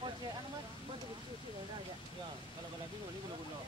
Ya, kalau lagi ini gula-gula.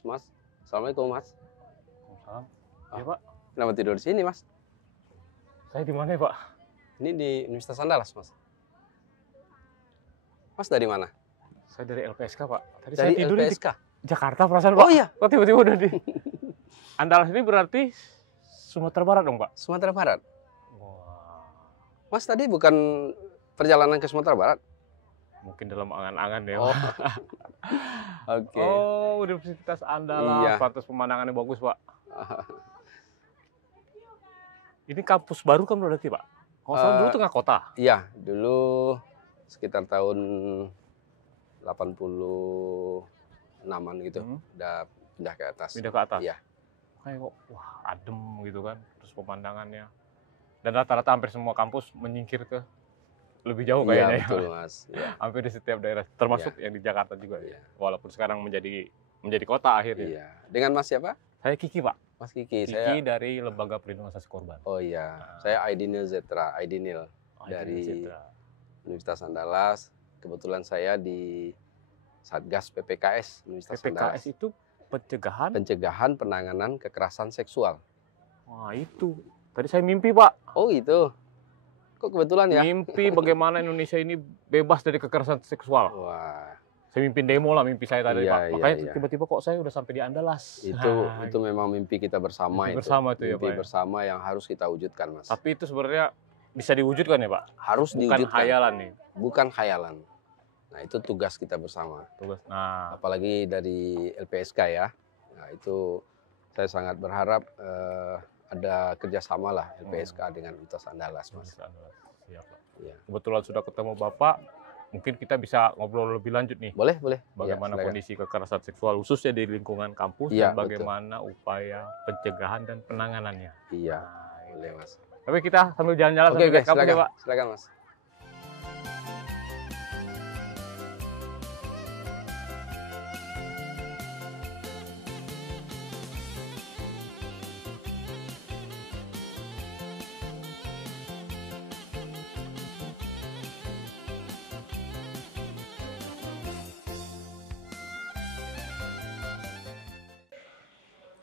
Mas. Assalamualaikum, Mas. Waalaikumsalam. Iya, Pak. Kenapa tidur di sini, Mas? Saya di mana, Pak? Ini di Universitas Andalas, Mas. Mas dari mana? Saya dari LPSK, Pak. Tadi Dari saya tidur LPSK. di Jakarta perasaan, Pak. Oh iya, Kok tiba-tiba udah di Andalas ini berarti Sumatera Barat dong, Pak? Sumatera Barat. Wah, Mas tadi bukan perjalanan ke Sumatera Barat? mungkin dalam angan-angan ya, Oh, Pak. oke. Oh, Universitas Andalas, Iya. pantas pemandangannya bagus, Pak. Ini kampus baru kan berarti, Pak? Kalau salah dulu tengah kota. Iya, dulu sekitar tahun 86-an gitu, udah pindah ke atas. Pindah ke atas. Iya. Kayak kok, wah, adem gitu kan, terus pemandangannya. Dan rata-rata hampir semua kampus menyingkir ke lebih jauh Iya, kayaknya. betul, Mas. Iya. Hampir di setiap daerah, termasuk yang di Jakarta juga. Iya. Walaupun sekarang menjadi kota akhirnya. Iya. Dengan Mas siapa? Saya Kiki, Pak. Mas Kiki. Kiki dari Lembaga Perlindungan Asasi Korban. Oh iya, saya Aidinil Zetra, Aidinil dari Universitas Andalas. Kebetulan saya di Satgas PPKS Universitas Andalas. PPKS itu pencegahan. Pencegahan penanganan kekerasan seksual. Wah, itu. Tadi saya mimpi, Pak. Oh itu. Kok kebetulan ya? Mimpi bagaimana Indonesia ini bebas dari kekerasan seksual. Wah, Saya mimpin demo lah, mimpi saya tadi, Iya, Pak. iya, Makanya iya. tiba-tiba kok saya udah sampai di Andalas. itu memang mimpi kita bersama Mimpi itu. bersama itu ya, Mimpi Pak, ya. bersama yang harus kita wujudkan, Mas. Tapi itu sebenarnya bisa diwujudkan ya, Pak? Harus Bukan diwujudkan. khayalan nih. Bukan khayalan. Nah, itu tugas kita bersama. Tugas. Nah, Apalagi dari LPSK ya. Nah, itu saya sangat berharap ada kerjasama lah LPSK dengan Universitas Andalas, Mas. siap, Pak. Iya. Kebetulan sudah ketemu Bapak, mungkin kita bisa ngobrol lebih lanjut nih. Boleh. Bagaimana Ya, silakan. kondisi kekerasan seksual khususnya di lingkungan kampus Iya, dan bagaimana upaya pencegahan dan penanganannya. Iya, Nah, boleh, Mas. tapi kita sambil jalan-jalan Oke, sambil lihat kampus ya, silakan. Pak. Silakan, Mas.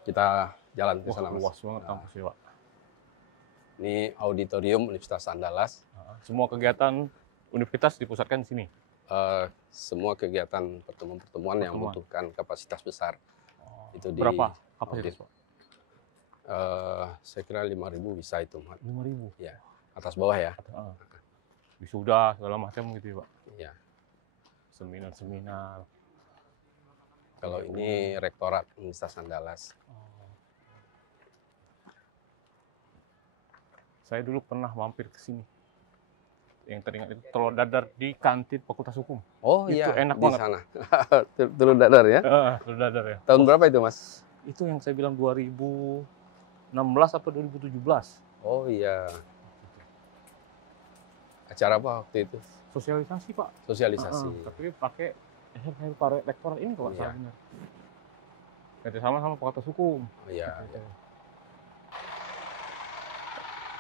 Kita jalan ke Wah, sana, Mas. luas banget kampusnya, Pak. Ini auditorium Universitas Andalas. Semua kegiatan universitas dipusatkan di sini. Semua kegiatan pertemuan-pertemuan yang Pertemuan. membutuhkan kapasitas besar itu di Berapa kapasitas, Pak? saya kira 5.000 bisa itu, Mat. 5.000. Ya, atas bawah ya. Wisuda segala macam gitu ya, Pak. Ya. Seminar-seminar. Kalau ini rektorat Universitas Andalas. Saya dulu pernah mampir ke sini. Yang teringat itu telur dadar di kantin Fakultas Hukum. Oh Itu iya, enak di banget. sana. Telur dadar ya. Telur dadar ya. Tahun berapa itu, Mas? Itu yang saya bilang 2016 atau 2017. Oh iya. Acara apa waktu itu? Sosialisasi, Pak. Sosialisasi. Tapi pakai para rektorat ini kalau Iya. salah benar. Kerja sama Fakultas Hukum. Oh iya.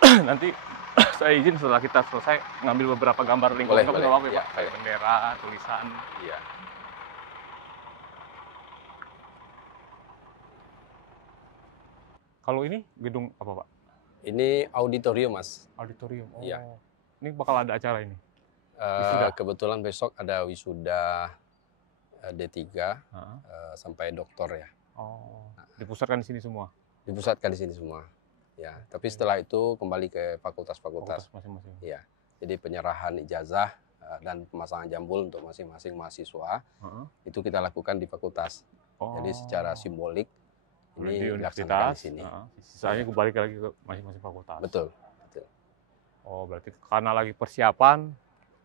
Nanti saya izin setelah kita selesai ngambil beberapa gambar lingkungan Boleh, kampus, boleh. ya, Pak. Iya, Kayak iya. bendera, tulisan. Iya. Kalau ini gedung apa, Pak? Ini auditorium, Mas. Auditorium. Oh. Iya. Ini bakal ada acara ini. Wisuda. Kebetulan besok ada wisuda D3 Heeh. sampai doktor ya. Oh. Dipusatkan di sini semua. Dipusatkan di sini semua. Ya, tapi setelah itu kembali ke fakultas-fakultas. Masing-masing. Ya. Jadi penyerahan ijazah dan pemasangan jambul untuk masing-masing mahasiswa Heeh. itu kita lakukan di fakultas. Jadi secara simbolik Berarti ini dilaksanakan di universitas, sini. sisanya kembali lagi ke masing-masing fakultas. Betul. Betul. Oh, berarti karena lagi persiapan,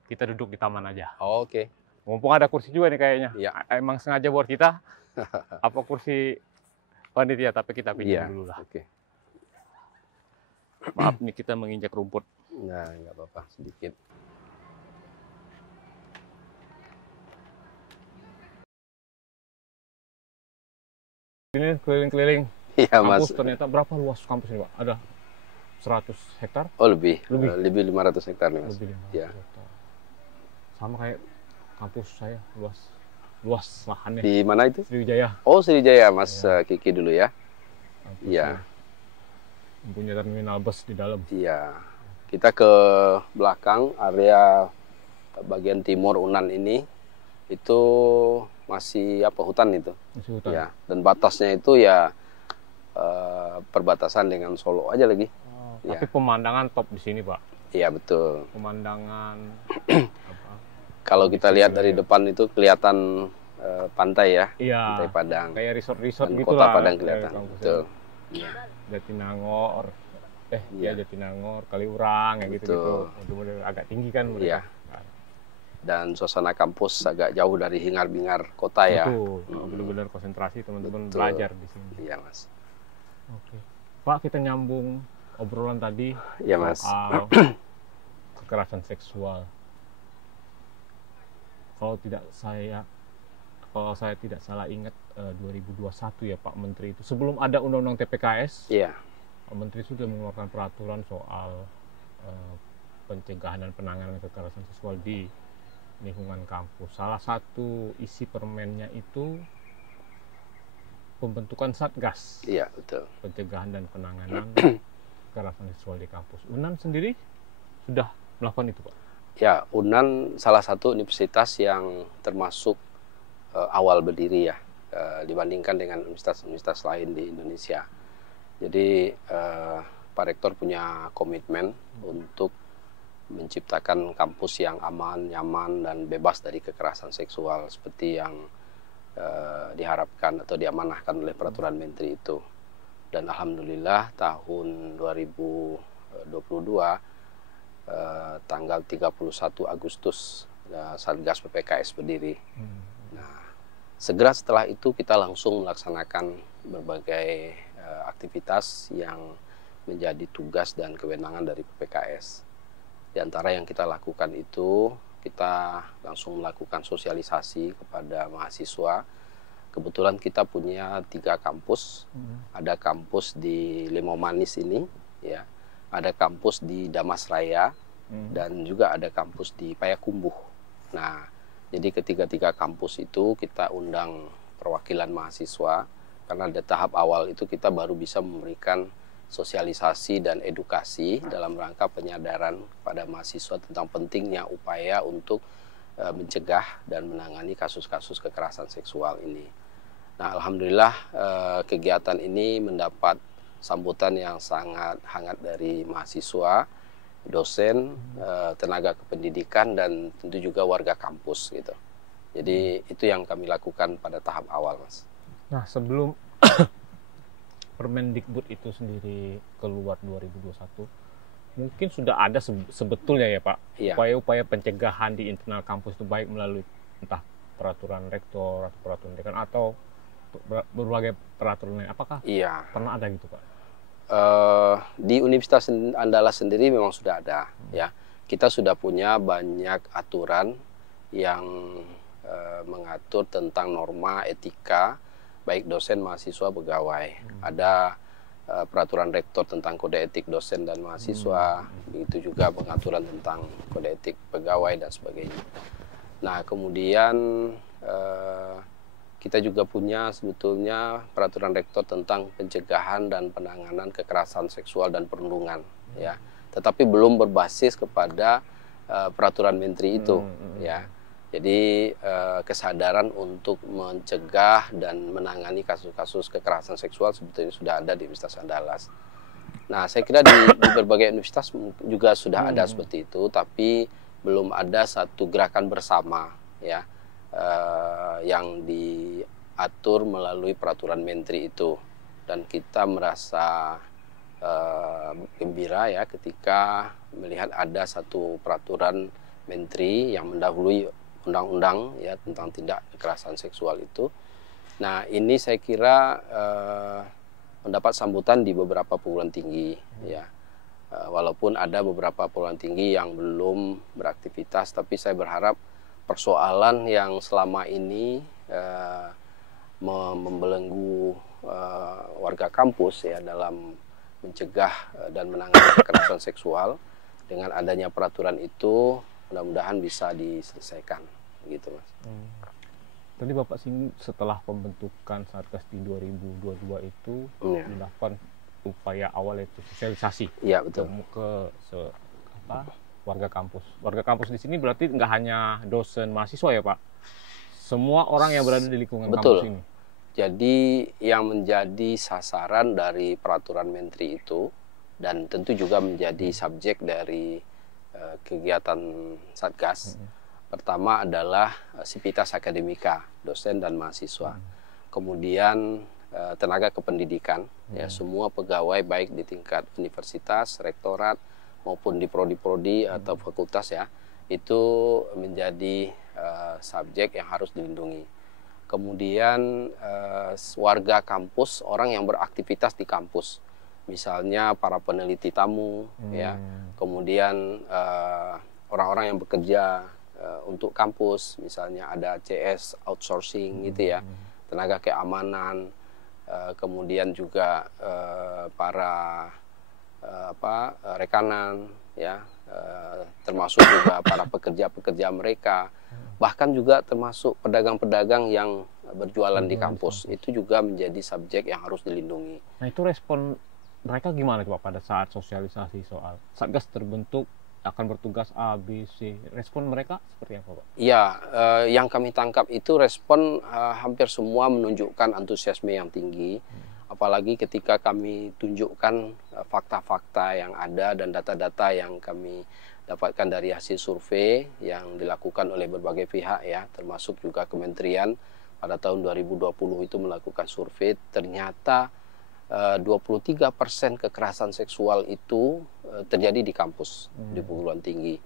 kita duduk di taman aja. Oh, oke. Mumpung ada kursi juga nih kayaknya. Iya. Emang sengaja buat kita. Apa kursi panitia, tapi kita pinjam Iya. dulu lah. Oke. Maaf nih kita menginjak rumput. Nah, nggak apa-apa, sedikit. Ini keliling-keliling Iya, Mas. kampus, ternyata berapa luas kampus ini, Pak? Ada 100 hektar? Oh, lebih. Lebih. Lebih 500 hektar nih, Mas. Lebih 500 Iya. hektar. Sama kayak kampus saya, luas lahannya. Di mana itu? Sriwijaya. Oh, Sriwijaya, Mas. Iya. Kiki dulu ya. Kampusnya. Iya. Mempunyai terminal bus di dalam. Iya. Kita ke belakang area bagian timur Unan ini itu masih hutan itu. Masih hutan. Ya, dan batasnya itu ya perbatasan dengan Solo aja lagi. Oh, Ya. tapi pemandangan top di sini, Pak. Iya, betul. Pemandangan apa? Kalau kita lihat dari depan itu kelihatan pantai ya, Iya. Pantai Padang. Kayak resort Dan gitu kota lah. Padang kayak kelihatan. kampusnya. Betul. Jatinangor. Iya. Jatinangor, Kaliurang, kayak gitu-gitu. Betul. Bener-bener agak tinggi kan mereka. Iya. Dan suasana kampus agak jauh dari hingar-bingar kota ya. Betul. Bener-bener konsentrasi teman-teman Betul. belajar di sini. Iya, Mas. Oke. Pak, kita nyambung obrolan tadi Iya, Mas. soal kekerasan seksual. Kalau saya tidak salah ingat 2021 ya Pak Menteri itu, sebelum ada Undang-Undang TPKS, Iya. Pak Menteri sudah mengeluarkan peraturan soal pencegahan dan penanganan kekerasan seksual di lingkungan kampus. Salah satu isi permennya itu pembentukan Satgas Iya, betul. pencegahan dan penanganan kekerasan seksual di kampus. UNAN sendiri sudah melakukan itu, Pak? Ya, Unan salah satu universitas yang termasuk awal berdiri ya, dibandingkan dengan universitas-universitas lain di Indonesia. Jadi Pak Rektor punya komitmen untuk menciptakan kampus yang aman, nyaman, dan bebas dari kekerasan seksual seperti yang diharapkan atau diamanahkan oleh peraturan menteri itu. Dan alhamdulillah tahun 2022 tanggal 31 Agustus Satgas PPKS berdiri. Nah, segera setelah itu kita langsung melaksanakan berbagai aktivitas yang menjadi tugas dan kewenangan dari PPKS. Di antara yang kita lakukan itu, kita langsung melakukan sosialisasi kepada mahasiswa. Kebetulan kita punya 3 kampus. Ada kampus di Limau Manis ini, ya. Ada kampus di Damas Raya, dan juga ada kampus di Payakumbuh. Nah, jadi ketiga-tiga kampus itu kita undang perwakilan mahasiswa, karena di tahap awal itu kita baru bisa memberikan sosialisasi dan edukasi dalam rangka penyadaran pada mahasiswa tentang pentingnya upaya untuk mencegah dan menangani kasus-kasus kekerasan seksual ini. Nah, alhamdulillah kegiatan ini mendapat sambutan yang sangat hangat dari mahasiswa, dosen, tenaga kependidikan, dan tentu juga warga kampus gitu. Jadi itu yang kami lakukan pada tahap awal, Mas. Nah, sebelum Permendikbud itu sendiri keluar 2021, mungkin sudah ada sebetulnya ya Pak, Iya. upaya-upaya pencegahan di internal kampus itu, baik melalui entah peraturan rektor atau peraturan dekan atau berbagai peraturan lain. Apakah Iya. pernah ada gitu Pak? Di Universitas Andalas sendiri memang sudah ada, ya. Kita sudah punya banyak aturan yang mengatur tentang norma etika baik dosen, mahasiswa, pegawai. Ada peraturan rektor tentang kode etik dosen dan mahasiswa, begitu juga pengaturan tentang kode etik pegawai dan sebagainya. Nah, kemudian kita juga punya sebetulnya peraturan rektor tentang pencegahan dan penanganan kekerasan seksual dan perundungan, ya. Tetapi belum berbasis kepada peraturan menteri itu, ya. Jadi kesadaran untuk mencegah dan menangani kasus-kasus kekerasan seksual sebetulnya sudah ada di Universitas Andalas. Nah, saya kira di berbagai universitas juga sudah ada seperti itu, tapi belum ada satu gerakan bersama, ya, yang diatur melalui peraturan menteri itu, dan kita merasa gembira ya ketika melihat ada satu peraturan menteri yang mendahului undang-undang ya tentang tindak kekerasan seksual itu. Nah, ini saya kira mendapat sambutan di beberapa perguruan tinggi ya. Walaupun ada beberapa perguruan tinggi yang belum beraktivitas, tapi saya berharap persoalan yang selama ini membelenggu warga kampus ya dalam mencegah dan menangani kekerasan seksual, dengan adanya peraturan itu mudah-mudahan bisa diselesaikan gitu, Mas. Tadi Bapak singgung setelah pembentukan Satgas di 2022 itu dilakukan upaya awal itu sosialisasi. Iya, betul. Ke warga kampus. Warga kampus di sini berarti nggak hanya dosen mahasiswa ya Pak? Semua orang yang berada di lingkungan kampus ini. Jadi yang menjadi sasaran dari peraturan menteri itu, dan tentu juga menjadi subjek dari kegiatan Satgas, pertama adalah sivitas akademika, dosen dan mahasiswa. Kemudian tenaga kependidikan, ya semua pegawai baik di tingkat universitas, rektorat, maupun di prodi-prodi atau fakultas ya, itu menjadi subjek yang harus dilindungi. Kemudian warga kampus, orang yang beraktivitas di kampus, misalnya para peneliti tamu, ya, kemudian orang-orang yang bekerja untuk kampus, misalnya ada CS outsourcing gitu ya, tenaga keamanan, kemudian juga para rekanan, ya, termasuk juga para pekerja-pekerja mereka. Bahkan juga termasuk pedagang-pedagang yang berjualan di kampus, itu juga menjadi subjek yang harus dilindungi. Nah, itu respon mereka gimana Pak pada saat sosialisasi soal Satgas terbentuk akan bertugas A, B, C? Respon mereka seperti apa Pak? Iya, yang kami tangkap itu respon hampir semua menunjukkan antusiasme yang tinggi. Apalagi ketika kami tunjukkan fakta-fakta yang ada dan data-data yang kami dapatkan dari hasil survei yang dilakukan oleh berbagai pihak ya, termasuk juga kementerian pada tahun 2020 itu melakukan survei, ternyata 23% kekerasan seksual itu terjadi di kampus, di perguruan tinggi.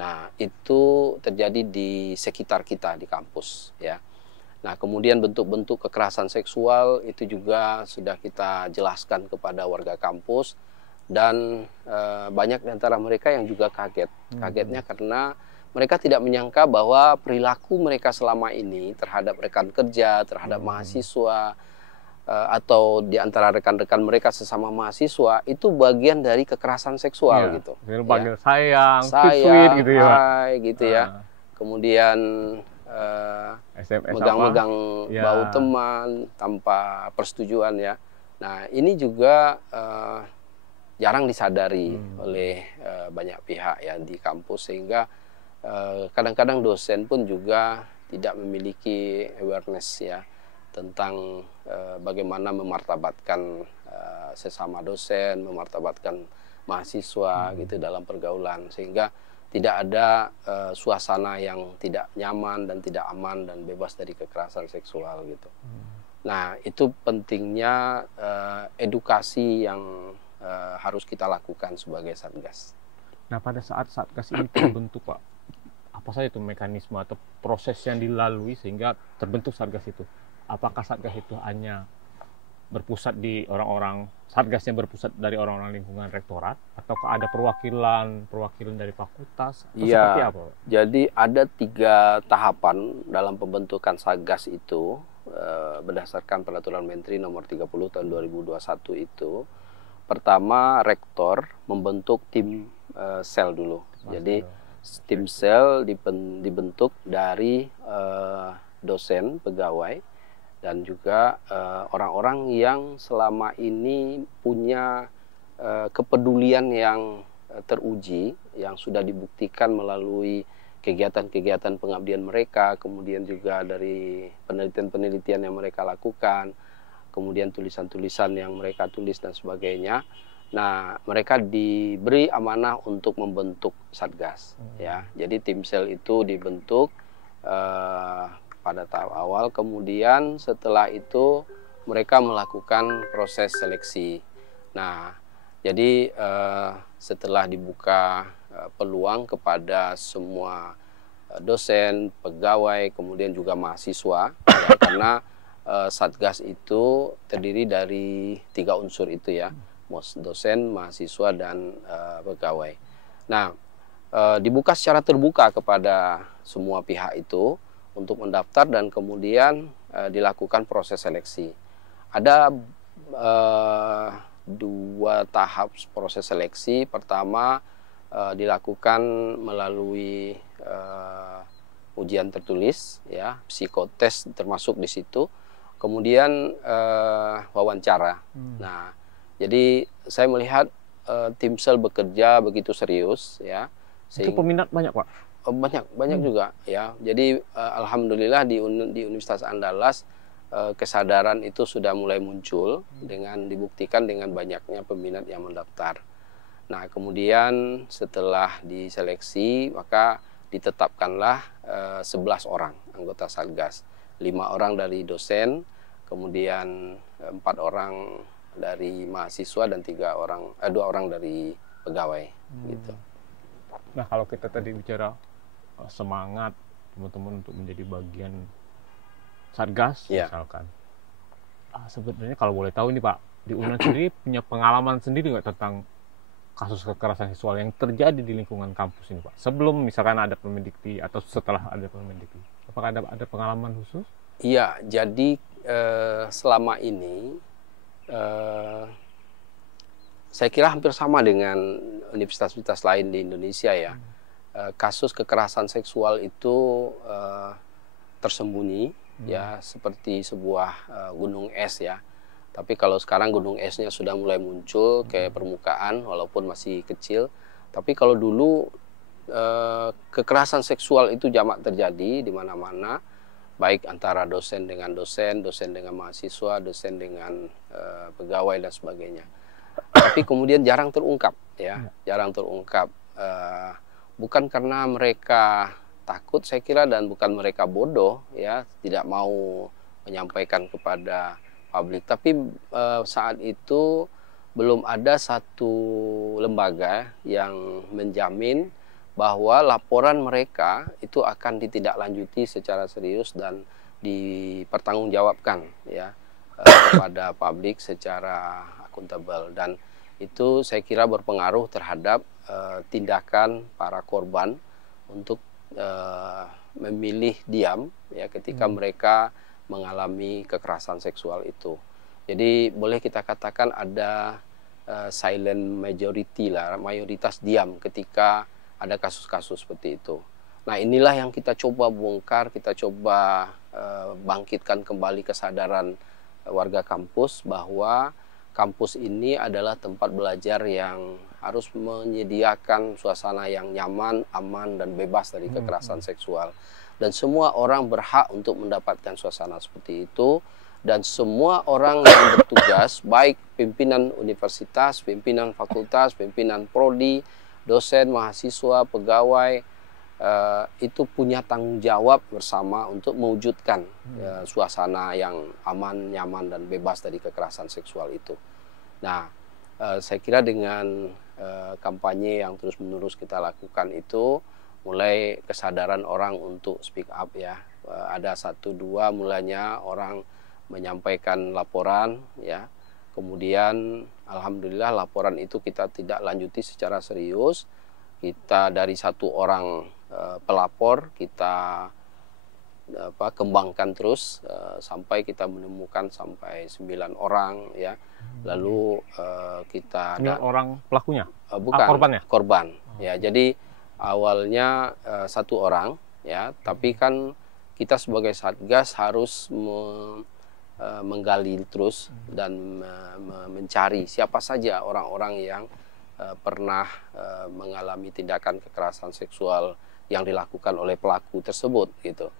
Nah, itu terjadi di sekitar kita di kampus ya. Nah, kemudian bentuk-bentuk kekerasan seksual itu juga sudah kita jelaskan kepada warga kampus. Dan banyak di antara mereka yang juga kaget. Kagetnya karena mereka tidak menyangka bahwa perilaku mereka selama ini terhadap rekan kerja, terhadap mahasiswa, atau di antara rekan-rekan mereka sesama mahasiswa, itu bagian dari kekerasan seksual gitu. Panggil sayang, sayang, gitu ya. Hai, gitu ya. Kemudian megang-megang bau teman tanpa persetujuan ya. Nah, ini juga jarang disadari oleh banyak pihak ya di kampus, sehingga kadang-kadang dosen pun juga tidak memiliki awareness ya tentang bagaimana memartabatkan sesama dosen, memartabatkan mahasiswa gitu dalam pergaulan, sehingga tidak ada suasana yang tidak nyaman dan tidak aman dan bebas dari kekerasan seksual gitu. Nah, itu pentingnya edukasi yang harus kita lakukan sebagai Satgas. Nah, pada saat Satgas ini terbentuk Pak, apa saja itu mekanisme atau proses yang dilalui sehingga terbentuk Satgas itu? Apakah Satgas itu hanya berpusat di orang-orang, Satgasnya berpusat dari orang-orang lingkungan rektorat, ataukah ada perwakilan dari fakultas? Seperti apa Pak? Jadi ada 3 tahapan dalam pembentukan Satgas itu berdasarkan Peraturan Menteri Nomor 30 Tahun 2021 itu. Pertama, rektor membentuk tim sel dulu. Jadi tim sel dibentuk dari dosen, pegawai, dan juga orang-orang yang selama ini punya kepedulian yang teruji, yang sudah dibuktikan melalui kegiatan-kegiatan pengabdian mereka, kemudian juga dari penelitian-penelitian yang mereka lakukan, kemudian tulisan-tulisan yang mereka tulis dan sebagainya. Nah, mereka diberi amanah untuk membentuk Satgas ya. Jadi tim sel itu dibentuk, pada tahap awal. Kemudian setelah itu mereka melakukan proses seleksi. Nah, jadi setelah dibuka peluang kepada semua dosen, pegawai, kemudian juga mahasiswa, ya, karena Satgas itu terdiri dari 3 unsur itu ya, dosen, mahasiswa, dan pegawai. Nah, dibuka secara terbuka kepada semua pihak itu untuk mendaftar dan kemudian dilakukan proses seleksi. Ada 2 tahap proses seleksi. Pertama dilakukan melalui ujian tertulis, ya, psikotes termasuk di situ. Kemudian wawancara. Nah, jadi saya melihat Timsel bekerja begitu serius, ya. Itu peminat banyak, Pak? Banyak juga, ya. Jadi alhamdulillah di Universitas Andalas kesadaran itu sudah mulai muncul dengan dibuktikan dengan banyaknya peminat yang mendaftar. Nah, kemudian setelah diseleksi maka ditetapkanlah 11 orang anggota Satgas, 5 orang dari dosen, kemudian 4 orang dari mahasiswa dan 2 orang dari pegawai, gitu. Nah, kalau kita tadi bicara semangat teman-teman untuk menjadi bagian Satgas, ya, misalkan, sebenarnya kalau boleh tahu ini Pak, di UNAN sendiri punya pengalaman sendiri nggak tentang kasus kekerasan seksual yang terjadi di lingkungan kampus ini Pak? Sebelum misalkan ada Permendikti atau setelah ada Permendikti, apakah ada pengalaman khusus? Iya, jadi selama ini saya kira hampir sama dengan universitas-universitas lain di Indonesia ya. Kasus kekerasan seksual itu tersembunyi, ya, seperti sebuah gunung es ya. Tapi kalau sekarang gunung esnya sudah mulai muncul ke permukaan walaupun masih kecil. Tapi kalau dulu kekerasan seksual itu jamak terjadi di mana-mana, baik antara dosen dengan dosen, dosen dengan mahasiswa, dosen dengan pegawai dan sebagainya. Tapi kemudian jarang terungkap, ya, jarang terungkap. Bukan karena mereka takut, saya kira, dan bukan mereka bodoh, ya, tidak mau menyampaikan kepada publik. Tapi saat itu belum ada satu lembaga yang menjamin bahwa laporan mereka itu akan ditindaklanjuti secara serius dan dipertanggungjawabkan, ya, kepada publik secara akuntabel. Dan itu saya kira berpengaruh terhadap tindakan para korban untuk memilih diam, ya, ketika mereka mengalami kekerasan seksual itu. Jadi boleh kita katakan ada silent majority lah, mayoritas diam ketika ada kasus-kasus seperti itu. Nah, inilah yang kita coba bongkar, kita coba bangkitkan kembali kesadaran warga kampus bahwa kampus ini adalah tempat belajar yang harus menyediakan suasana yang nyaman, aman, dan bebas dari kekerasan seksual. Dan semua orang berhak untuk mendapatkan suasana seperti itu. Dan semua orang yang bertugas, baik pimpinan universitas, pimpinan fakultas, pimpinan prodi, dosen, mahasiswa, pegawai, itu punya tanggung jawab bersama untuk mewujudkan suasana yang aman, nyaman, dan bebas dari kekerasan seksual itu. Nah, saya kira dengan kampanye yang terus-menerus kita lakukan itu, mulai kesadaran orang untuk speak up, ya. Ada 1-2 mulanya orang menyampaikan laporan, ya. Kemudian alhamdulillah laporan itu kita tidak lanjuti secara serius. Kita dari 1 orang pelapor kita kembangkan terus sampai kita menemukan sampai 9 orang, ya. Lalu kita 9 orang pelakunya? Bukan, korbannya? Korban. Ya, jadi awalnya 1 orang, ya, tapi kan kita sebagai Satgas harus menggali terus dan mencari siapa saja orang-orang yang pernah mengalami tindakan kekerasan seksual yang dilakukan oleh pelaku tersebut, gitu.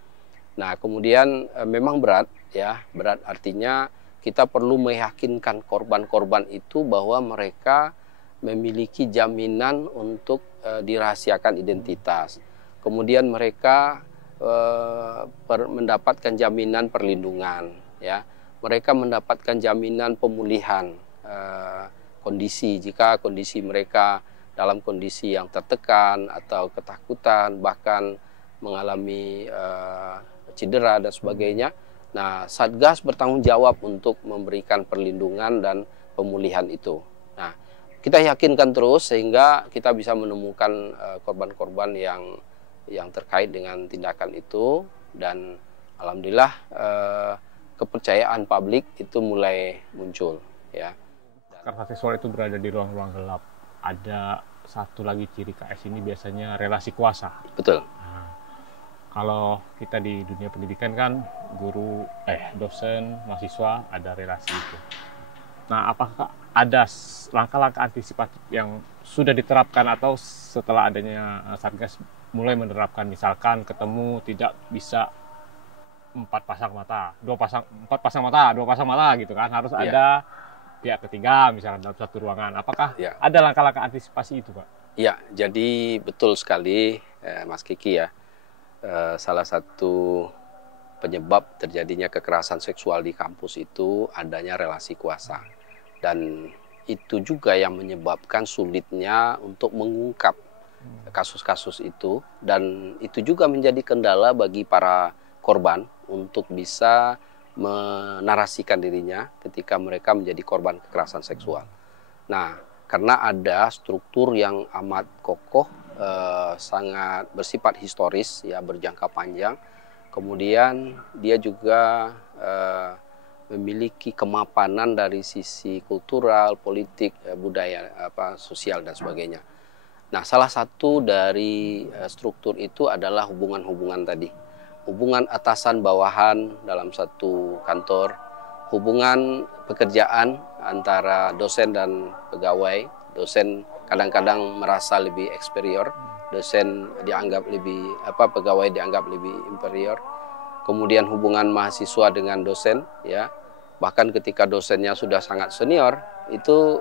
Nah, kemudian memang berat, ya, berat artinya kita perlu meyakinkan korban-korban itu bahwa mereka memiliki jaminan untuk dirahasiakan identitas. Kemudian mereka mendapatkan jaminan perlindungan, ya. Mereka mendapatkan jaminan pemulihan kondisi jika kondisi mereka dalam kondisi yang tertekan atau ketakutan, bahkan mengalami cedera dan sebagainya. Nah, Satgas bertanggung jawab untuk memberikan perlindungan dan pemulihan itu. Nah, kita yakinkan terus sehingga kita bisa menemukan korban-korban yang terkait dengan tindakan itu, dan alhamdulillah kepercayaan publik itu mulai muncul, ya. Kekerasan seksual itu berada di ruang-ruang gelap. Ada satu lagi ciri KS ini biasanya relasi kuasa. Betul. Nah, kalau kita di dunia pendidikan kan dosen, mahasiswa ada relasi itu. Nah, apakah ada langkah-langkah antisipatif yang sudah diterapkan atau setelah adanya Satgas mulai menerapkan, misalkan ketemu tidak bisa 4 pasang mata, 2 pasang mata gitu kan, harus ada pihak ketiga misalnya dalam satu ruangan. Apakah ada langkah-langkah antisipasi itu, Pak? Ya, jadi betul sekali Mas Kiki ya. Salah satu penyebab terjadinya kekerasan seksual di kampus itu adanya relasi kuasa. Dan itu juga yang menyebabkan sulitnya untuk mengungkap kasus-kasus itu, dan itu juga menjadi kendala bagi para korban untuk bisa menarasikan dirinya ketika mereka menjadi korban kekerasan seksual. Nah, karena ada struktur yang amat kokoh, sangat bersifat historis, ya, berjangka panjang, kemudian dia juga memiliki kemapanan dari sisi kultural, politik, budaya, sosial dan sebagainya. Nah, salah satu dari struktur itu adalah hubungan-hubungan tadi. Hubungan atasan bawahan dalam satu kantor, hubungan pekerjaan antara dosen dan pegawai. Dosen kadang-kadang merasa lebih superior, dosen dianggap lebih pegawai dianggap lebih inferior. Kemudian hubungan mahasiswa dengan dosen, ya. Bahkan ketika dosennya sudah sangat senior, itu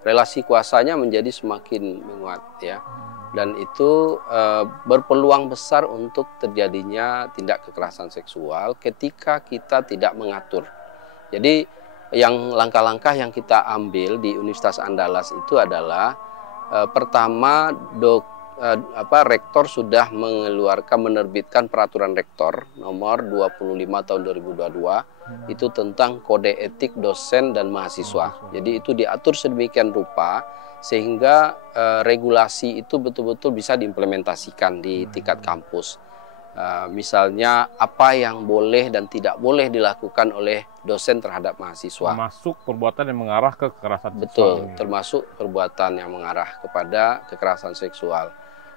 relasi kuasanya menjadi semakin menguat, ya. Dan itu berpeluang besar untuk terjadinya tindak kekerasan seksual ketika kita tidak mengatur. Jadi yang langkah-langkah yang kita ambil di Universitas Andalas itu adalah pertama rektor sudah menerbitkan peraturan rektor nomor 25 tahun 2022 itu tentang kode etik dosen dan mahasiswa. Jadi itu diatur sedemikian rupa sehingga regulasi itu betul-betul bisa diimplementasikan di tingkat kampus. Misalnya apa yang boleh dan tidak boleh dilakukan oleh dosen terhadap mahasiswa. Termasuk perbuatan yang mengarah ke kekerasan seksual. Betul, termasuk perbuatan yang mengarah kepada kekerasan seksual.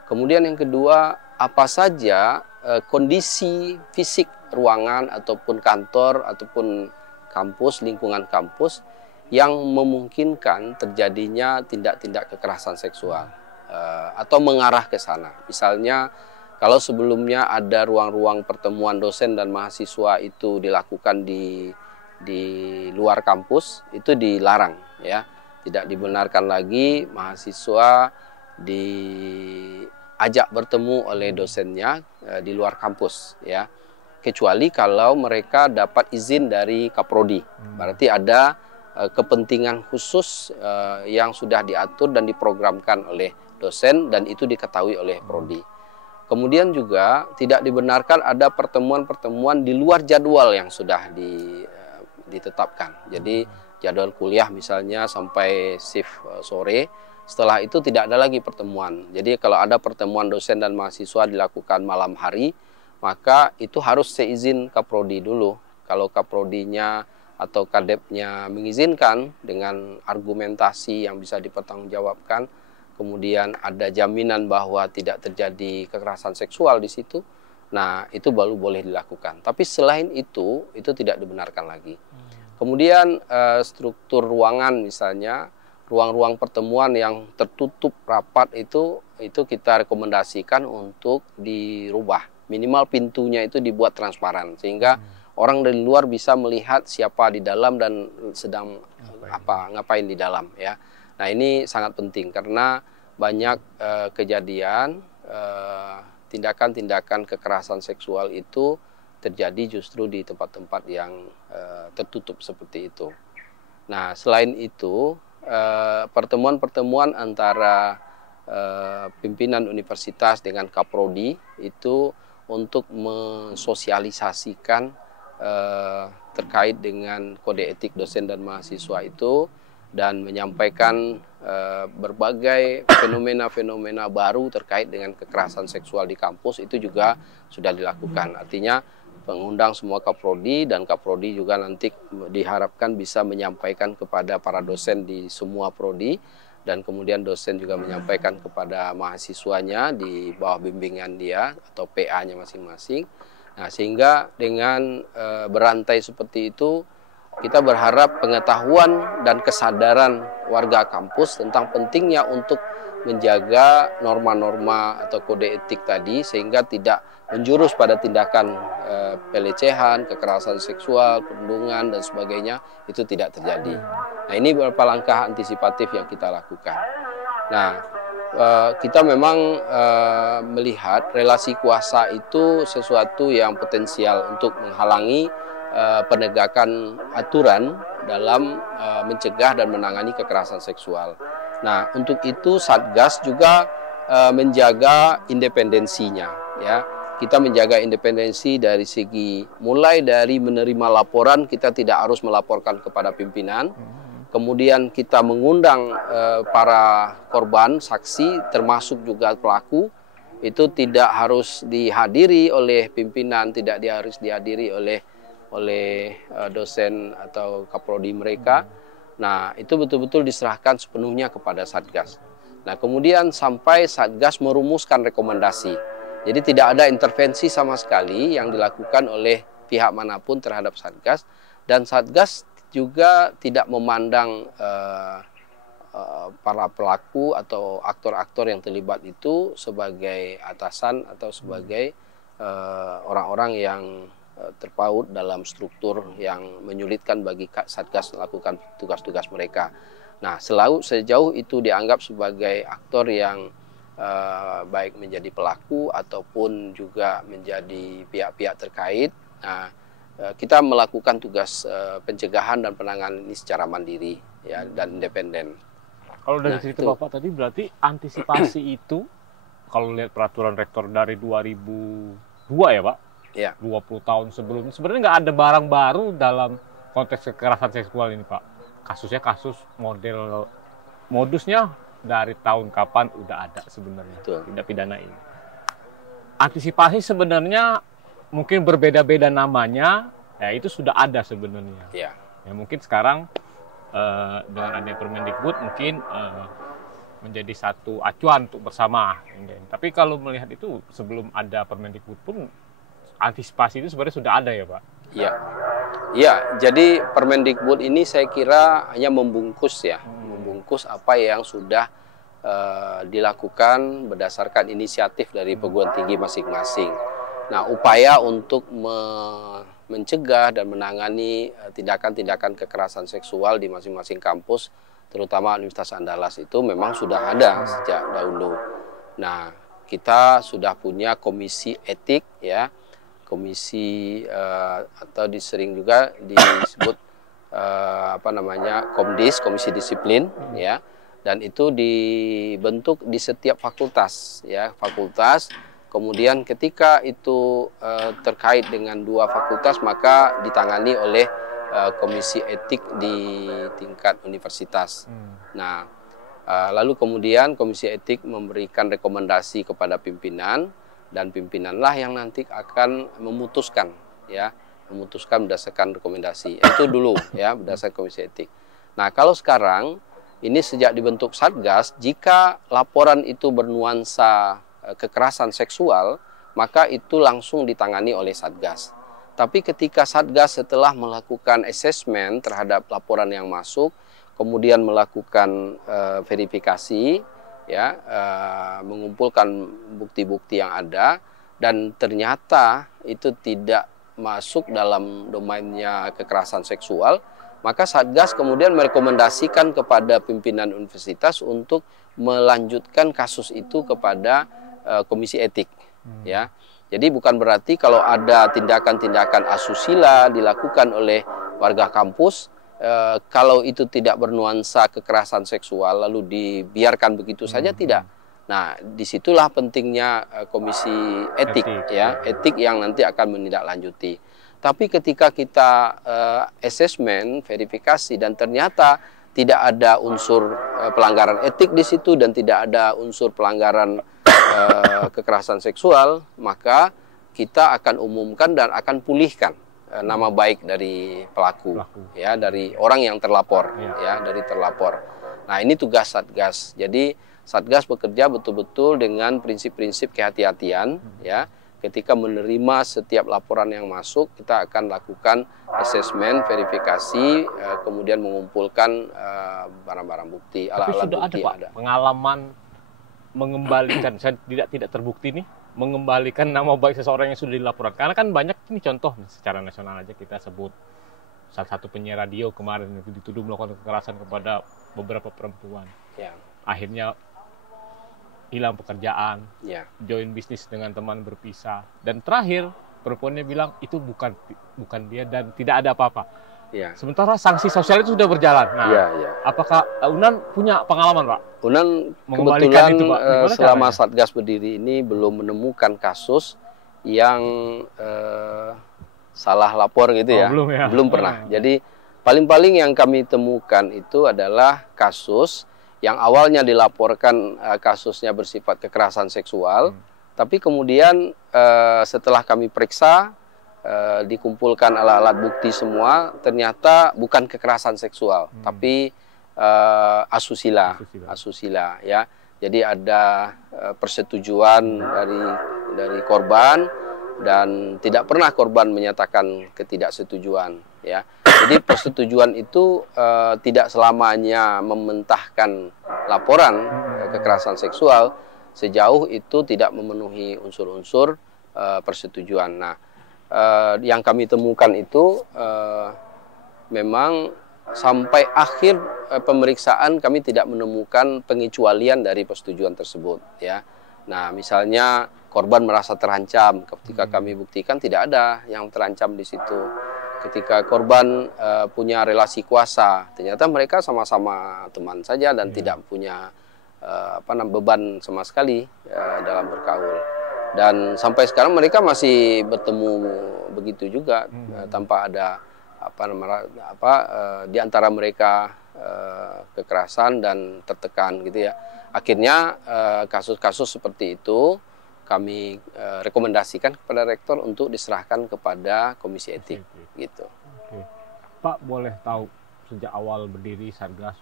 Kemudian yang kedua, apa saja kondisi fisik ruangan ataupun kantor ataupun kampus, lingkungan kampus yang memungkinkan terjadinya tindak-tindak kekerasan seksual atau mengarah ke sana. Misalnya kalau sebelumnya ada ruang-ruang pertemuan dosen dan mahasiswa itu dilakukan di luar kampus, itu dilarang, ya. Tidak dibenarkan lagi mahasiswa diajak bertemu oleh dosennya di luar kampus, ya. Kecuali kalau mereka dapat izin dari Kaprodi. Berarti ada kepentingan khusus yang sudah diatur dan diprogramkan oleh dosen dan itu diketahui oleh prodi. Kemudian juga tidak dibenarkan ada pertemuan-pertemuan di luar jadwal yang sudah ditetapkan. Jadi jadwal kuliah misalnya sampai shift sore, setelah itu tidak ada lagi pertemuan. Jadi kalau ada pertemuan dosen dan mahasiswa dilakukan malam hari, maka itu harus seizin Kaprodi dulu. Kalau Kaprodinya atau Kadepnya mengizinkan dengan argumentasi yang bisa dipertanggungjawabkan, kemudian ada jaminan bahwa tidak terjadi kekerasan seksual di situ, nah itu baru boleh dilakukan. Tapi selain itu tidak dibenarkan lagi. Kemudian struktur ruangan misalnya, ruang-ruang pertemuan yang tertutup rapat itu kita rekomendasikan untuk dirubah. Minimal pintunya itu dibuat transparan sehingga orang dari luar bisa melihat siapa di dalam dan sedang ngapain di dalam, ya. Nah, ini sangat penting karena banyak kejadian tindakan-tindakan kekerasan seksual itu terjadi justru di tempat-tempat yang tertutup seperti itu. Nah, selain itu, pertemuan-pertemuan antara pimpinan universitas dengan Kaprodi itu untuk mensosialisasikan terkait dengan kode etik dosen dan mahasiswa itu, dan menyampaikan berbagai fenomena-fenomena baru terkait dengan kekerasan seksual di kampus itu juga sudah dilakukan. Artinya mengundang semua Kaprodi, dan Kaprodi juga nanti diharapkan bisa menyampaikan kepada para dosen di semua prodi, dan kemudian dosen juga menyampaikan kepada mahasiswanya di bawah bimbingan dia atau PA-nya masing-masing. Nah, sehingga dengan berantai seperti itu, kita berharap pengetahuan dan kesadaran warga kampus tentang pentingnya untuk menjaga norma-norma atau kode etik tadi, sehingga tidak menjurus pada tindakan pelecehan, kekerasan seksual, perundungan, dan sebagainya, itu tidak terjadi. Nah, ini beberapa langkah antisipatif yang kita lakukan. Nah, kita memang melihat relasi kuasa itu sesuatu yang potensial untuk menghalangi penegakan aturan dalam mencegah dan menangani kekerasan seksual. Nah, untuk itu Satgas juga menjaga independensinya, ya. Kita menjaga independensi dari segi mulai dari menerima laporan, kita tidak harus melaporkan kepada pimpinan. Kemudian kita mengundang para korban, saksi, termasuk juga pelaku, itu tidak harus dihadiri oleh pimpinan, tidak harus dihadiri oleh dosen atau kaprodi mereka. Nah, itu betul-betul diserahkan sepenuhnya kepada Satgas. Nah, kemudian sampai Satgas merumuskan rekomendasi. Jadi tidak ada intervensi sama sekali yang dilakukan oleh pihak manapun terhadap Satgas, dan Satgas juga tidak memandang para pelaku atau aktor-aktor yang terlibat itu sebagai atasan atau sebagai orang-orang yang terpaut dalam struktur yang menyulitkan bagi Satgas melakukan tugas-tugas mereka. Nah, sejauh itu dianggap sebagai aktor yang baik menjadi pelaku ataupun juga menjadi pihak-pihak terkait, nah, kita melakukan tugas pencegahan dan penanganan ini secara mandiri, ya, dan independen. Kalau dari cerita Bapak tadi berarti antisipasi itu, kalau lihat peraturan rektor dari 2002 ya Pak? Ya. 20 tahun sebelumnya, sebenarnya nggak ada barang baru dalam konteks kekerasan seksual ini Pak. Kasusnya kasus modusnya dari tahun kapan udah ada sebenarnya. Tindak pidana ini. Antisipasi sebenarnya mungkin berbeda-beda namanya, ya itu sudah ada sebenarnya. Ya mungkin sekarang dengan adanya Permendikbud mungkin menjadi satu acuan untuk bersama. Tapi kalau melihat itu sebelum ada Permendikbud pun antisipasi itu sebenarnya sudah ada ya Pak? Iya. Ya, jadi Permendikbud ini saya kira hanya membungkus ya, membungkus apa yang sudah dilakukan berdasarkan inisiatif dari perguruan tinggi masing-masing. Nah, upaya untuk mencegah dan menangani tindakan-tindakan kekerasan seksual di masing-masing kampus, terutama Universitas Andalas itu memang sudah ada sejak dahulu. Nah, kita sudah punya komisi etik ya, komisi atau sering juga disebut Komdis, komisi disiplin ya, dan itu dibentuk di setiap fakultas ya, fakultas. Kemudian ketika itu terkait dengan dua fakultas, maka ditangani oleh komisi etik di tingkat universitas. Nah, lalu kemudian komisi etik memberikan rekomendasi kepada pimpinan, dan pimpinanlah yang nanti akan memutuskan ya, memutuskan berdasarkan rekomendasi. Itu dulu ya, berdasarkan komisi etik. Nah, kalau sekarang ini sejak dibentuk Satgas, jika laporan itu bernuansa kekerasan seksual, maka itu langsung ditangani oleh Satgas. Tapi ketika Satgas setelah melakukan asesmen terhadap laporan yang masuk, kemudian melakukan verifikasi, ya, mengumpulkan bukti-bukti yang ada, dan ternyata itu tidak masuk dalam domainnya kekerasan seksual, maka Satgas kemudian merekomendasikan kepada pimpinan universitas untuk melanjutkan kasus itu kepada komisi etik ya. Jadi bukan berarti kalau ada tindakan-tindakan asusila dilakukan oleh warga kampus, kalau itu tidak bernuansa kekerasan seksual lalu dibiarkan begitu saja, tidak. Nah, disitulah pentingnya komisi etik, ya, etik yang nanti akan menindaklanjuti. Tapi ketika kita assessment, verifikasi, dan ternyata tidak ada unsur pelanggaran etik di situ dan tidak ada unsur pelanggaran kekerasan seksual, maka kita akan umumkan dan akan pulihkan nama baik dari pelaku, ya, dari orang yang terlapor, ya, dari terlapor. Nah, ini tugas Satgas. Jadi Satgas bekerja betul-betul dengan prinsip-prinsip kehati-hatian, ya. Ketika menerima setiap laporan yang masuk, kita akan lakukan asesmen, verifikasi, kemudian mengumpulkan barang-barang bukti, alat-alat bukti. Tapi sudah ada, Pak, pengalaman mengembalikan, saya tidak terbukti nih, mengembalikan nama baik seseorang yang sudah dilaporkan. Karena kan banyak ini contoh secara nasional aja kita sebut salah satu penyiar radio kemarin itu dituduh melakukan kekerasan kepada beberapa perempuan. Ya. Akhirnya hilang pekerjaan, join bisnis dengan teman berpisah, dan terakhir perempuannya bilang itu bukan dia dan tidak ada apa-apa. Ya. Sementara sanksi sosial itu sudah berjalan. Nah, apakah Unan punya pengalaman, Pak? Unan kebetulan itu, Pak, selama Satgas berdiri ini belum menemukan kasus yang salah lapor gitu ya. Belum pernah. Jadi paling-paling yang kami temukan itu adalah kasus yang awalnya dilaporkan kasusnya bersifat kekerasan seksual, tapi kemudian setelah kami periksa, dikumpulkan alat-alat bukti semua, ternyata bukan kekerasan seksual, tapi asusila, ya. Jadi ada persetujuan dari korban dan tidak pernah korban menyatakan ketidaksetujuan, ya. Jadi persetujuan itu tidak selamanya mementahkan laporan kekerasan seksual sejauh itu tidak memenuhi unsur-unsur persetujuan. Nah, yang kami temukan itu memang sampai akhir pemeriksaan kami tidak menemukan pengecualian dari persetujuan tersebut, ya. Nah, misalnya korban merasa terancam, ketika kami buktikan tidak ada yang terancam di situ. Ketika korban punya relasi kuasa, ternyata mereka sama-sama teman saja dan tidak punya beban sama sekali dalam bergaul. Dan sampai sekarang mereka masih bertemu begitu juga tanpa ada di antara mereka kekerasan dan tertekan gitu ya. Akhirnya kasus-kasus seperti itu kami rekomendasikan kepada rektor untuk diserahkan kepada komisi etik, gitu. Oke. Pak, boleh tahu sejak awal berdiri Satgas,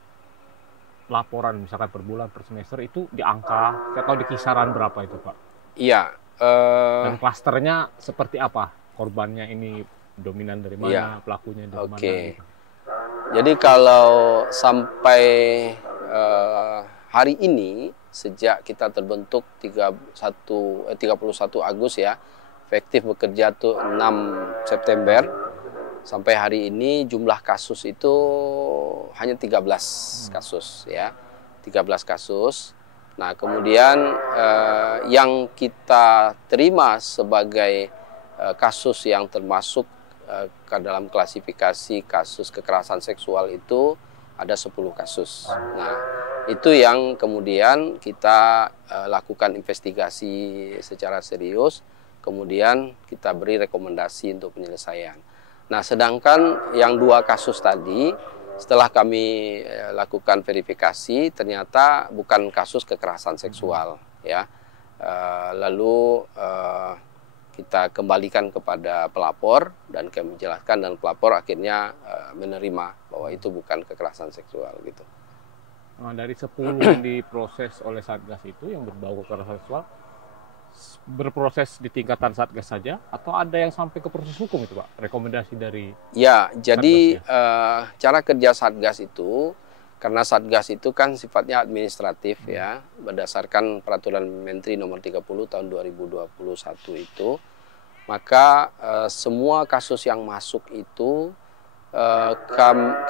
laporan misalkan per bulan, per semester itu di angka atau di kisaran berapa itu, Pak? Iya. Dan klasternya seperti apa? Korbannya ini dominan dari mana, pelakunya dari mana? Gitu. Jadi kalau sampai hari ini, sejak kita terbentuk 31 Agustus ya, efektif bekerja tuh 6 September, sampai hari ini jumlah kasus itu hanya 13 kasus ya, 13 kasus. Nah, kemudian yang kita terima sebagai kasus yang termasuk ke dalam klasifikasi kasus kekerasan seksual itu ada 10 kasus. Nah, itu yang kemudian kita lakukan investigasi secara serius, kemudian kita beri rekomendasi untuk penyelesaian. Nah, sedangkan yang 2 kasus tadi, setelah kami lakukan verifikasi, ternyata bukan kasus kekerasan seksual, ya. Lalu kita kembalikan kepada pelapor dan kami jelaskan, dan pelapor akhirnya menerima bahwa itu bukan kekerasan seksual gitu. Nah, dari 10 yang diproses oleh Satgas itu yang berbau kekerasan seksual berproses di tingkatan Satgas saja atau ada yang sampai ke proses hukum itu, Pak? Rekomendasi dari jadi cara kerja Satgas itu, karena Satgas itu kan sifatnya administratif ya, berdasarkan Peraturan Menteri Nomor 30 Tahun 2021 itu, maka semua kasus yang masuk itu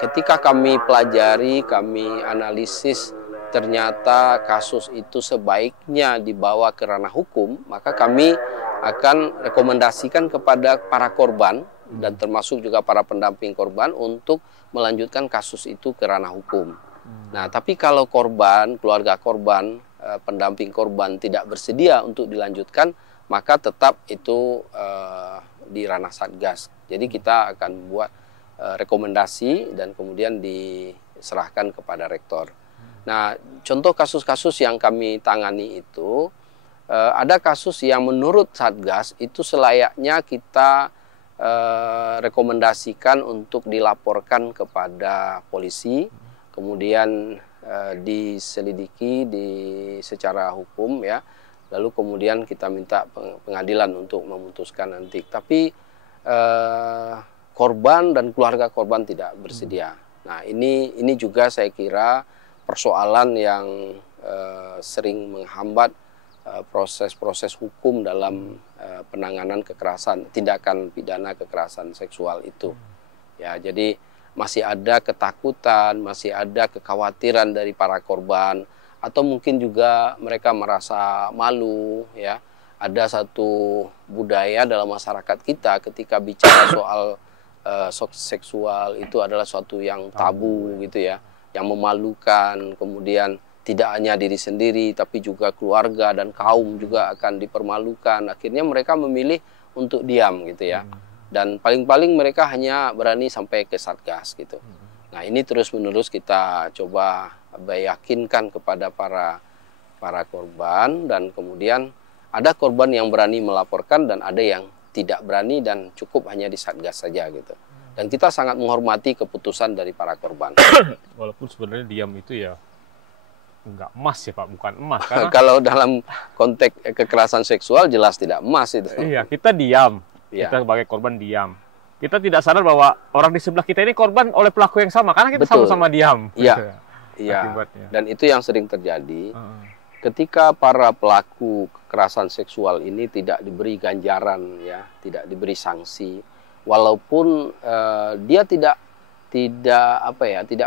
ketika kami pelajari, kami analisis ternyata kasus itu sebaiknya dibawa ke ranah hukum, maka kami akan rekomendasikan kepada para korban dan termasuk juga para pendamping korban untuk melanjutkan kasus itu ke ranah hukum. Nah, tapi kalau korban, keluarga korban, pendamping korban tidak bersedia untuk dilanjutkan, maka tetap itu di ranah Satgas. Jadi kita akan buat rekomendasi dan kemudian diserahkan kepada rektor. Nah, contoh kasus-kasus yang kami tangani itu, ada kasus yang menurut Satgas itu selayaknya kita rekomendasikan untuk dilaporkan kepada polisi, kemudian diselidiki secara hukum ya, lalu kemudian kita minta pengadilan untuk memutuskan nanti. Tapi korban dan keluarga korban tidak bersedia. Nah, ini juga saya kira persoalan yang sering menghambat proses-proses hukum dalam penanganan kekerasan, tindakan pidana kekerasan seksual itu. Ya, jadi masih ada ketakutan, masih ada kekhawatiran dari para korban, atau mungkin juga mereka merasa malu, ya. Ada satu budaya dalam masyarakat kita ketika bicara soal seksual itu adalah suatu yang tabu gitu ya, yang memalukan, kemudian tidak hanya diri sendiri, tapi juga keluarga dan kaum juga akan dipermalukan. Akhirnya mereka memilih untuk diam gitu ya. Dan paling-paling mereka hanya berani sampai ke Satgas gitu. Nah, ini terus-menerus kita coba yakinkan kepada para korban, dan kemudian ada korban yang berani melaporkan dan ada yang tidak berani dan cukup hanya di Satgas saja gitu. Dan kita sangat menghormati keputusan dari para korban. Walaupun sebenarnya diam itu ya enggak emas ya Pak, bukan emas. Karena kalau dalam konteks kekerasan seksual jelas tidak emas itu. Iya, kita diam. Ya. Kita sebagai korban diam. Kita tidak sadar bahwa orang di sebelah kita ini korban oleh pelaku yang sama, karena kita sama-sama diam. Iya. Iya. Dan itu yang sering terjadi. Ketika para pelaku kekerasan seksual ini tidak diberi ganjaran ya, tidak diberi sanksi, walaupun dia tidak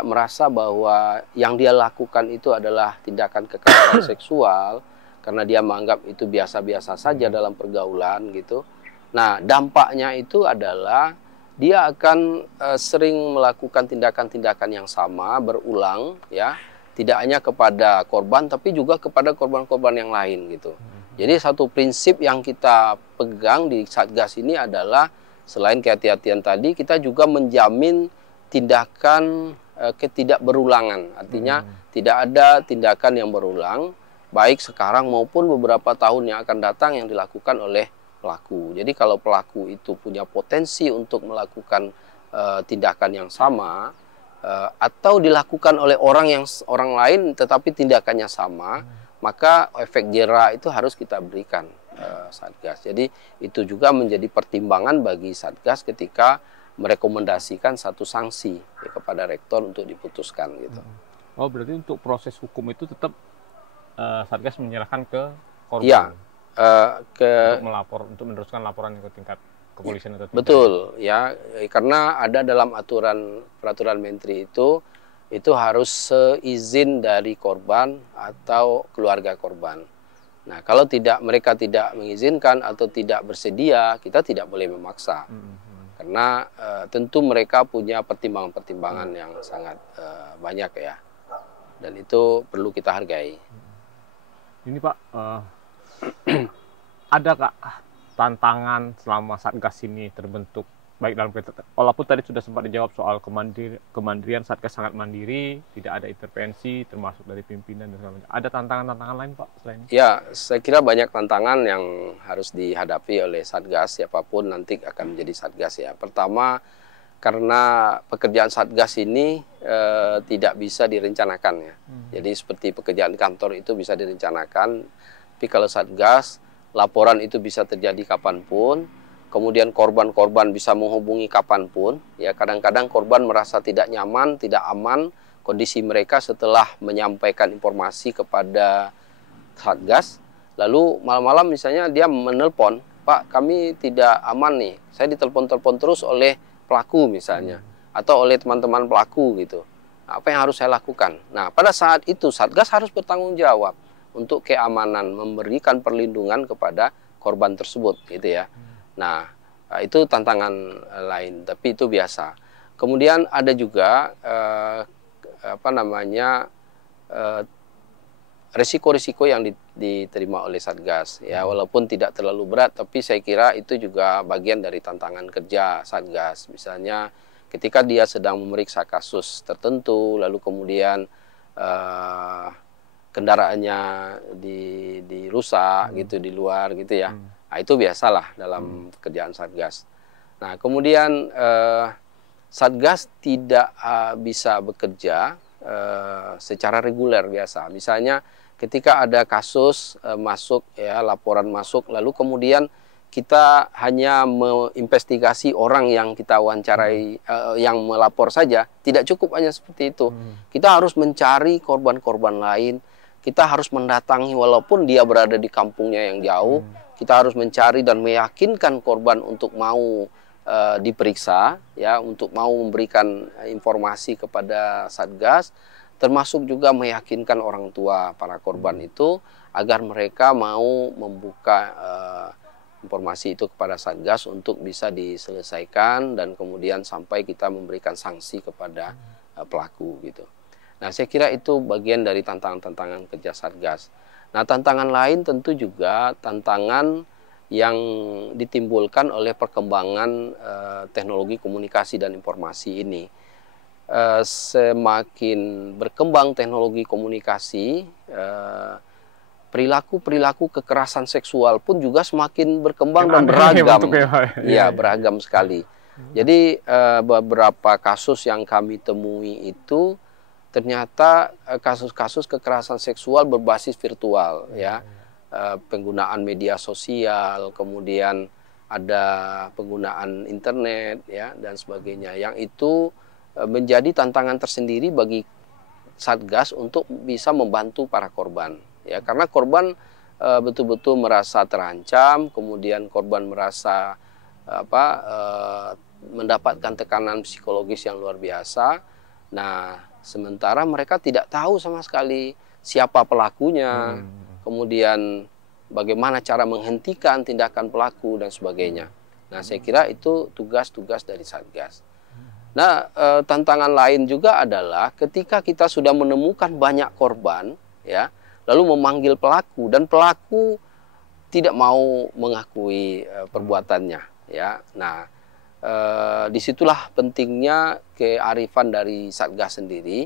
merasa bahwa yang dia lakukan itu adalah tindakan kekerasan seksual karena dia menganggap itu biasa-biasa saja dalam pergaulan gitu. Nah, dampaknya itu adalah dia akan sering melakukan tindakan-tindakan yang sama berulang ya, tidak hanya kepada korban tapi juga kepada korban-korban yang lain gitu. Jadi satu prinsip yang kita pegang di Satgas ini adalah selain kehati-hatian tadi, kita juga menjamin tindakan ketidakberulangan. Artinya tidak ada tindakan yang berulang, baik sekarang maupun beberapa tahun yang akan datang yang dilakukan oleh pelaku. Jadi kalau pelaku itu punya potensi untuk melakukan tindakan yang sama, atau dilakukan oleh orang lain tetapi tindakannya sama, maka efek jera itu harus kita berikan Satgas. Jadi itu juga menjadi pertimbangan bagi Satgas ketika merekomendasikan satu sanksi kepada rektor untuk diputuskan gitu. Oh, berarti untuk proses hukum itu tetap Satgas menyerahkan ke korban. Iya, untuk meneruskan laporan ke tingkat kepolisian atau betul ya, karena ada dalam peraturan menteri itu harus seizin dari korban atau keluarga korban. Nah, kalau mereka tidak mengizinkan atau tidak bersedia, kita tidak boleh memaksa. Karena tentu mereka punya pertimbangan-pertimbangan yang sangat banyak ya. Dan itu perlu kita hargai. Ini Pak, ada Kak tantangan selama Satgas ini terbentuk, baik dalam walaupun tadi sudah sempat dijawab soal kemandirian, Satgas sangat mandiri, tidak ada intervensi termasuk dari pimpinan dan segala macam. Ada tantangan-tantangan lain Pak selain ini? Ya, saya kira banyak tantangan yang harus dihadapi oleh Satgas, siapapun nanti akan menjadi Satgas ya. Pertama, karena pekerjaan Satgas ini tidak bisa direncanakan ya. Jadi seperti pekerjaan kantor itu bisa direncanakan, tapi kalau Satgas, laporan itu bisa terjadi kapanpun, kemudian korban-korban bisa menghubungi kapanpun. Ya, kadang-kadang korban merasa tidak nyaman, tidak aman kondisi mereka setelah menyampaikan informasi kepada Satgas. Lalu malam-malam misalnya dia menelpon, Pak, kami tidak aman nih, saya ditelepon-telepon terus oleh pelaku misalnya, atau oleh teman-teman pelaku gitu. Apa yang harus saya lakukan? Nah, pada saat itu Satgas harus bertanggung jawab untuk keamanan, memberikan perlindungan kepada korban tersebut, gitu ya. Nah, itu tantangan lain, tapi itu biasa. Kemudian ada juga risiko-risiko yang diterima oleh Satgas, ya, walaupun tidak terlalu berat, tapi saya kira itu juga bagian dari tantangan kerja Satgas. Misalnya ketika dia sedang memeriksa kasus tertentu, lalu kemudian kendaraannya dirusak gitu di luar gitu ya. Nah, itu biasalah dalam pekerjaan Satgas. Nah, kemudian Satgas tidak bisa bekerja secara reguler biasa. Misalnya ketika ada kasus masuk, ya, laporan masuk, lalu kemudian kita hanya menginvestigasi orang yang kita wawancarai, yang melapor saja, tidak cukup hanya seperti itu. Kita harus mencari korban-korban lain, kita harus mendatangi walaupun dia berada di kampungnya yang jauh, kita harus mencari dan meyakinkan korban untuk mau diperiksa, ya, untuk mau memberikan informasi kepada Satgas, termasuk juga meyakinkan orang tua para korban itu agar mereka mau membuka informasi itu kepada Satgas untuk bisa diselesaikan dan kemudian sampai kita memberikan sanksi kepada pelaku gitu. Nah, saya kira itu bagian dari tantangan-tantangan kerja Satgas. Nah, tantangan lain tentu juga tantangan yang ditimbulkan oleh perkembangan teknologi komunikasi dan informasi ini. Semakin berkembang teknologi komunikasi, perilaku kekerasan seksual pun juga semakin berkembang dan beragam. Ya, beragam sekali. Jadi beberapa kasus yang kami temui itu ternyata kasus-kasus kekerasan seksual berbasis virtual, ya. Penggunaan media sosial, kemudian ada penggunaan internet, ya, dan sebagainya. Yang itu menjadi tantangan tersendiri bagi Satgas untuk bisa membantu para korban, ya, karena korban betul-betul merasa terancam, kemudian korban merasa mendapatkan tekanan psikologis yang luar biasa. Nah, sementara mereka tidak tahu sama sekali siapa pelakunya, kemudian bagaimana cara menghentikan tindakan pelaku dan sebagainya. Nah, saya kira itu tugas-tugas dari Satgas. Nah, tantangan lain juga adalah ketika kita sudah menemukan banyak korban, ya, lalu memanggil pelaku dan pelaku tidak mau mengakui perbuatannya, ya. Nah, disitulah pentingnya kearifan dari Satgas sendiri.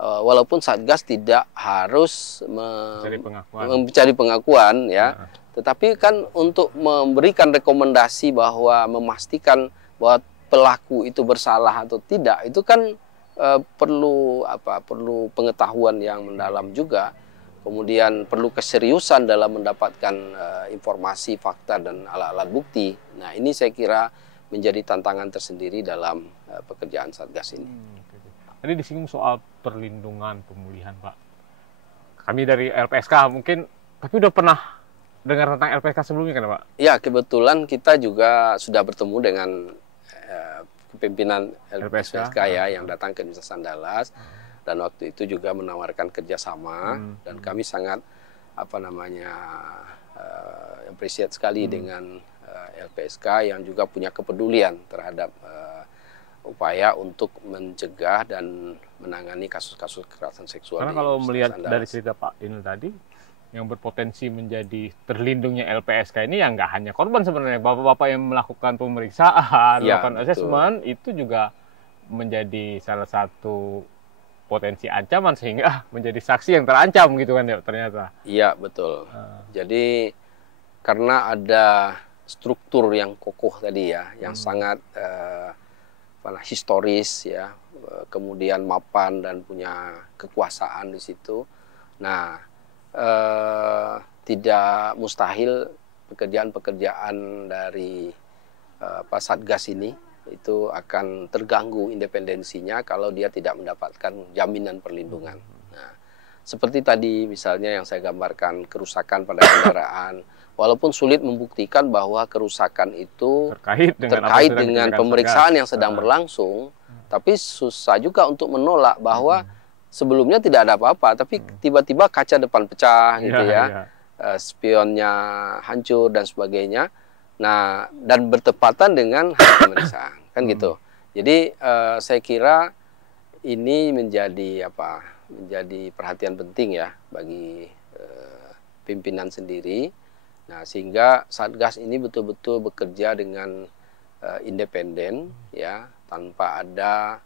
Walaupun Satgas tidak harus mencari pengakuan, ya, tetapi kan untuk memberikan rekomendasi bahwa memastikan bahwa pelaku itu bersalah atau tidak, itu kan perlu pengetahuan yang mendalam juga, kemudian perlu keseriusan dalam mendapatkan informasi, fakta dan alat-alat bukti. Nah, ini saya kira menjadi tantangan tersendiri dalam pekerjaan Satgas ini. Tadi disinggung soal perlindungan pemulihan, Pak. Kami dari LPSK mungkin, tapi udah pernah dengar tentang LPSK sebelumnya kan, Pak? Ya, kebetulan kita juga sudah bertemu dengan pimpinan LPSK ya, yang datang ke Desa Sandalas, dan waktu itu juga menawarkan kerjasama, dan kami sangat appreciate sekali dengan LPSK yang juga punya kepedulian terhadap upaya untuk mencegah dan menangani kasus-kasus kekerasan seksual. Karena kalau melihat dari cerita Pak Inul tadi, yang berpotensi menjadi terlindungnya LPSK ini yang nggak hanya korban sebenarnya, bapak-bapak yang melakukan pemeriksaan, ya, melakukan asesmen, itu juga menjadi salah satu potensi ancaman sehingga menjadi saksi yang terancam gitu kan ya ternyata. Iya, betul. Jadi karena ada struktur yang kokoh tadi ya, yang sangat historis ya, kemudian mapan dan punya kekuasaan di situ. Nah, tidak mustahil pekerjaan-pekerjaan dari Satgas ini itu akan terganggu independensinya kalau dia tidak mendapatkan jaminan perlindungan. Nah, seperti tadi misalnya yang saya gambarkan, kerusakan pada kendaraan, walaupun sulit membuktikan bahwa kerusakan itu terkait dengan pemeriksaan yang sedang berlangsung, Tapi susah juga untuk menolak bahwa sebelumnya tidak ada apa-apa, tapi tiba-tiba kaca depan pecah gitu ya. Spionnya hancur dan sebagainya. Nah, dan bertepatan dengan hari pemeriksaan, kan gitu. Jadi saya kira ini menjadi perhatian penting ya bagi pimpinan sendiri. Nah, sehingga Satgas ini betul-betul bekerja dengan independen ya, tanpa ada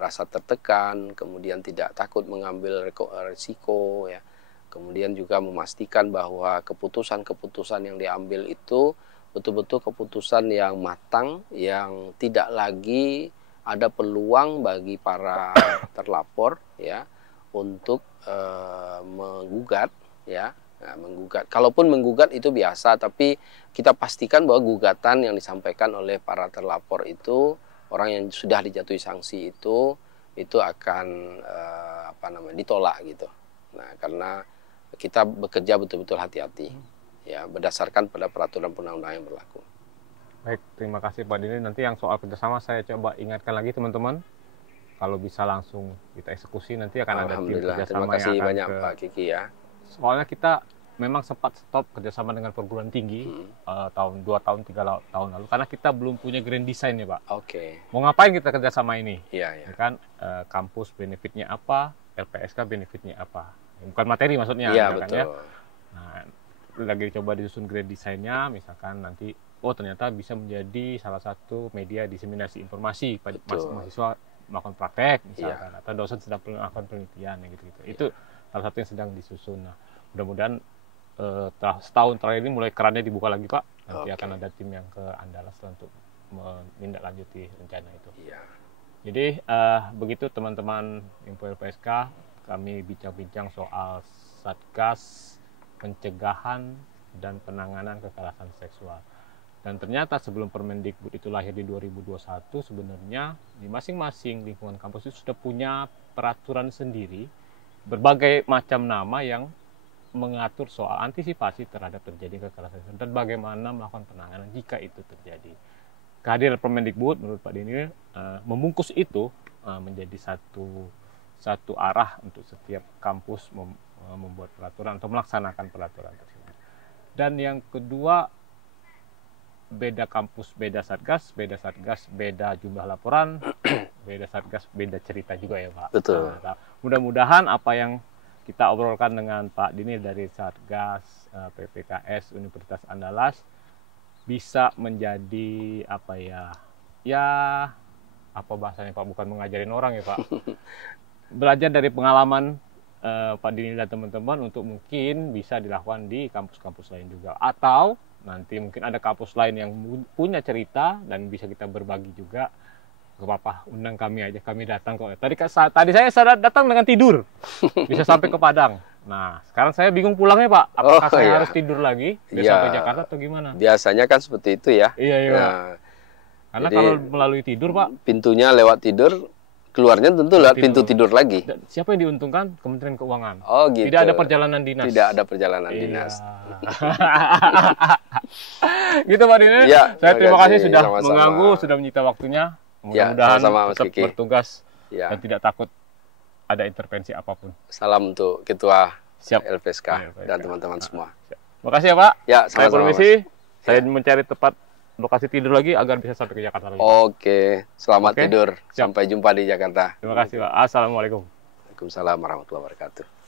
rasa tertekan, kemudian tidak takut mengambil risiko ya. Kemudian juga memastikan bahwa keputusan-keputusan yang diambil itu betul-betul keputusan yang matang, yang tidak lagi ada peluang bagi para terlapor ya untuk menggugat ya. Nah, menggugat. Kalaupun menggugat itu biasa, tapi kita pastikan bahwa gugatan yang disampaikan oleh para terlapor itu, orang yang sudah dijatuhi sanksi itu akan ditolak gitu. Nah, karena kita bekerja betul-betul hati-hati ya, berdasarkan pada peraturan undang-undang yang berlaku. Baik, terima kasih Pak Dini. Nanti yang soal kerjasama saya coba ingatkan lagi teman-teman. Kalau bisa langsung kita eksekusi, nanti akan ada tim kerjasama. Terima kasih yang banyak Pak Kiki ya. Soalnya kita memang sempat stop kerjasama dengan perguruan tinggi 2 tahun 3 tahun lalu karena kita belum punya grand design ya Pak. Oke. Mau ngapain kita kerjasama ini? Iya. Ya kan, kampus benefitnya apa, LPSK benefitnya apa? Bukan materi maksudnya. Iya, kan, betul. ya? Nah, lagi coba disusun grand design-nya, misalkan nanti ternyata bisa menjadi salah satu media diseminasi informasi pada mahasiswa melakukan praktek misalkan, atau dosen sedang melakukan penelitian gitu-gitu. Itu salah satu yang sedang disusun. Nah, mudah-mudahan setahun terakhir ini mulai kerannya dibuka lagi Pak. Nanti akan ada tim yang ke Andalas untuk menindaklanjuti rencana itu. Iya. Jadi begitu teman-teman Info LPSK, kami bincang-bincang soal Satgas pencegahan dan penanganan kekerasan seksual. Dan ternyata sebelum Permendikbud itu lahir di 2021, sebenarnya di masing-masing lingkungan kampus itu sudah punya peraturan sendiri, berbagai macam nama yang mengatur soal antisipasi terhadap terjadi kekerasan seksual dan bagaimana melakukan penanganan jika itu terjadi. Kehadiran Permendikbud menurut Pak Dini membungkus itu menjadi satu arah untuk setiap kampus membuat peraturan atau melaksanakan peraturan tersebut. Dan yang kedua, beda kampus, beda satgas, beda jumlah laporan, beda satgas, beda cerita juga ya Pak. Betul. Nah, mudah-mudahan apa yang kita obrolkan dengan Pak Dini dari Satgas PPKS Universitas Andalas bisa menjadi apa bahasanya Pak, bukan mengajarin orang ya Pak. Belajar dari pengalaman Pak Dini dan teman-teman untuk mungkin bisa dilakukan di kampus-kampus lain juga, atau nanti mungkin ada kampus lain yang punya cerita dan bisa kita berbagi juga. Gak apa-apa, undang kami aja, kami datang kok. Tadi saya datang dengan tidur, bisa sampai ke Padang. Nah, sekarang saya bingung pulangnya Pak. Apakah saya harus tidur lagi besok ke Jakarta atau gimana? Biasanya kan seperti itu ya. Iya. Nah, karena jadi, kalau melalui tidur Pak, pintunya lewat tidur, keluarnya tentu lewat pintu tidur lagi. Siapa yang diuntungkan? Kementerian Keuangan. Oh gitu. Tidak ada perjalanan dinas. Tidak ada perjalanan dinas. Gitu Pak Dini. Ya, saya terima kasih sudah mengganggu, sudah menyita waktunya. Mudah-mudahan tetap bertugas dan tidak takut ada intervensi apapun. Salam untuk Ketua LPSK dan teman-teman semua. Terima kasih ya Pak. Ya, saya permisi. Saya mencari tempat lokasi tidur lagi agar bisa sampai ke Jakarta lagi. Oke, selamat tidur. Sampai jumpa di Jakarta. Terima kasih Pak. Assalamualaikum. Waalaikumsalam warahmatullahi wabarakatuh.